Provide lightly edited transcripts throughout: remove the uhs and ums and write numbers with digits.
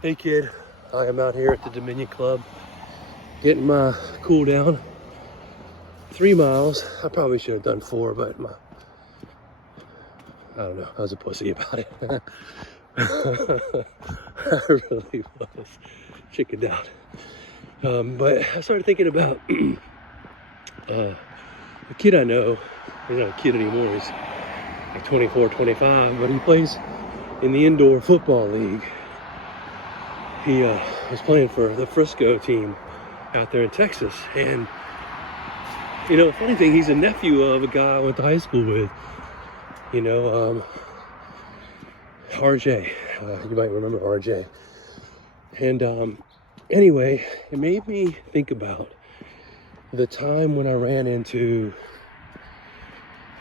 Hey kid, I am out here at the Dominion Club getting my cool down. 3 miles. I probably should have done 4, but I don't know, I was a pussy about it. I really was chickened out. But I started thinking about a kid I know. He's not a kid anymore, he's like 24, 25, but he plays in the indoor football league. He was playing for the Frisco team out there in Texas, and you know, funny thing, he's a nephew of a guy I went to high school with. You know, RJ. You might remember RJ. And anyway, it made me think about the time when I ran into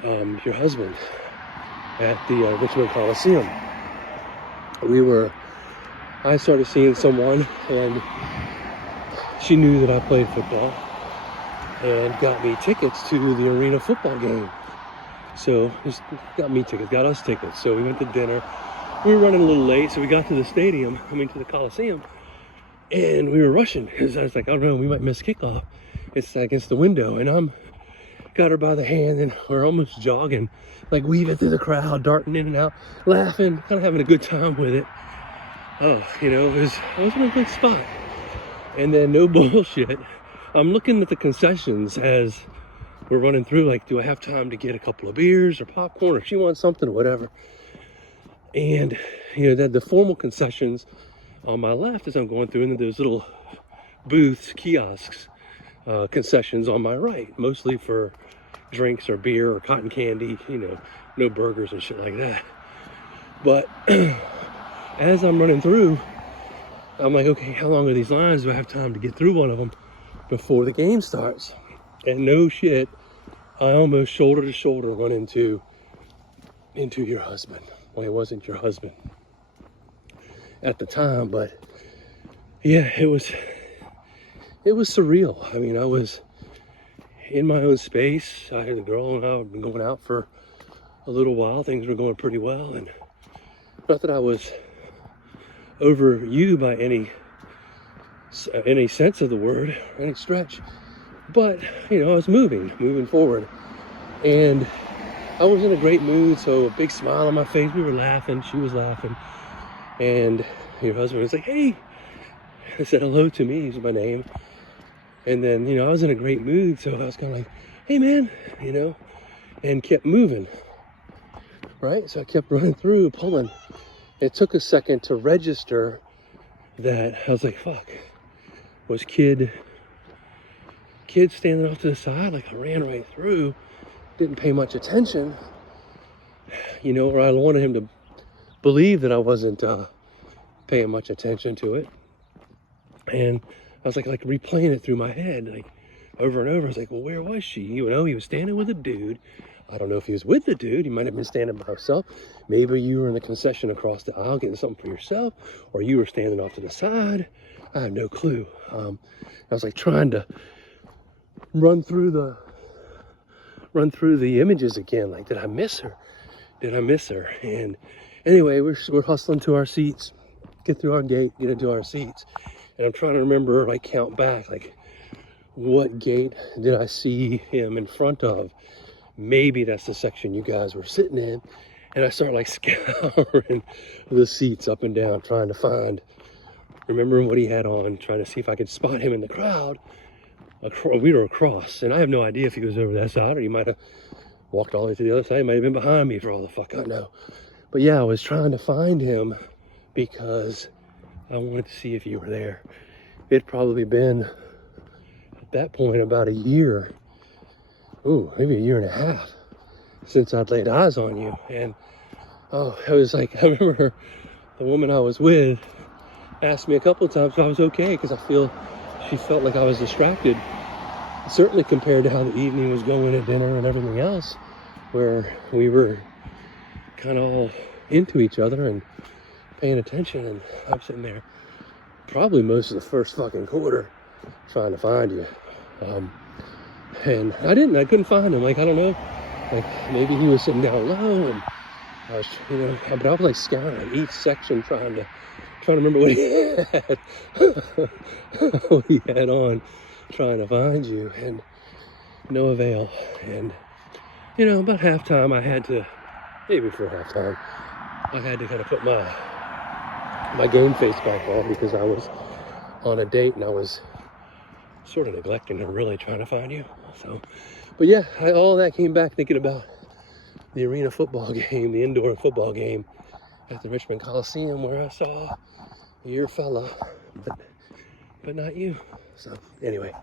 your husband at the Richmond Coliseum. I started seeing someone, and she knew that I played football and got me tickets to the arena football game. So just got us tickets. So we went to dinner. We were running a little late, so we got to the to the Coliseum, and we were rushing because I was like, I don't know, we might miss kickoff. It's against the window, and I'm got her by the hand, and we're almost jogging, like weaving through the crowd, darting in and out, laughing, kind of having a good time with it. Oh, you know, I was in a good spot. And then, no bullshit, I'm looking at the concessions as we're running through, like, do I have time to get a couple of beers or popcorn, or if she wants something or whatever. And, you know, the formal concessions on my left as I'm going through, and then there's little booths, kiosks, concessions on my right, mostly for drinks or beer or cotton candy, you know, no burgers and shit like that. But as I'm running through, I'm like, okay, how long are these lines? Do I have time to get through one of them before the game starts? And no shit, I almost shoulder to shoulder run into your husband. Well, he wasn't your husband at the time, but yeah, it was surreal. I mean, I was in my own space. I had a girl and I had been going out for a little while. Things were going pretty well, and not that I was over you by any sense of the word, any stretch, but you know, I was moving forward, and I was in a great mood. So a big smile on my face. We were laughing. She was laughing, and your husband was like, "Hey," I said hello to me. He's my name, and then, you know, I was in a great mood, so I was kind of like, "Hey, man," you know, and kept moving. Right, so I kept running through, pulling. It took a second to register that I was like, fuck, was kid standing off to the side? Like, I ran right through, didn't pay much attention, you know, or I wanted him to believe that I wasn't paying much attention to it. And I was like replaying it through my head, like over and over. I was like, well, where was she? You know, he was standing with a dude. I don't know if he was with the dude. He might have been standing by himself. Maybe you were in the concession across the aisle getting something for yourself, or you were standing off to the side. I have no clue. I was like trying to run through the images again. Like, did I miss her? And anyway, we're hustling to our seats, get through our gate, get into our seats, and I'm trying to remember, like, count back, like, what gate did I see him in front of? Maybe that's the section you guys were sitting in. And I start like scouring the seats up and down, trying to find, remembering what he had on, trying to see if I could spot him in the crowd. We were across, and I have no idea if he was over that side, or he might have walked all the way to the other side. He might have been behind me, for all the fuck I know. But yeah, I was trying to find him because I wanted to see if you were there. It'd probably been, at that point, about a year, maybe a year and a half since I'd laid eyes on you. And I was like, I remember the woman I was with asked me a couple of times if I was okay, because she felt like I was distracted, certainly compared to how the evening was going at dinner and everything else, where we were kind of all into each other and paying attention. And I'm sitting there probably most of the first fucking quarter trying to find you. And I couldn't find him. Like, I don't know, like maybe he was sitting down low, and I was, you know, but I was like scouring each section trying to trying to remember what what he had on, trying to find you, and no avail. And you know, about halftime, I had to, maybe before halftime, I had to kind of put my game face back on because I was on a date and I was sort of neglecting and really trying to find you. So, but yeah, all that came back thinking about the arena football game, the indoor football game at the Richmond Coliseum, where I saw your fella, but not you. So anyway,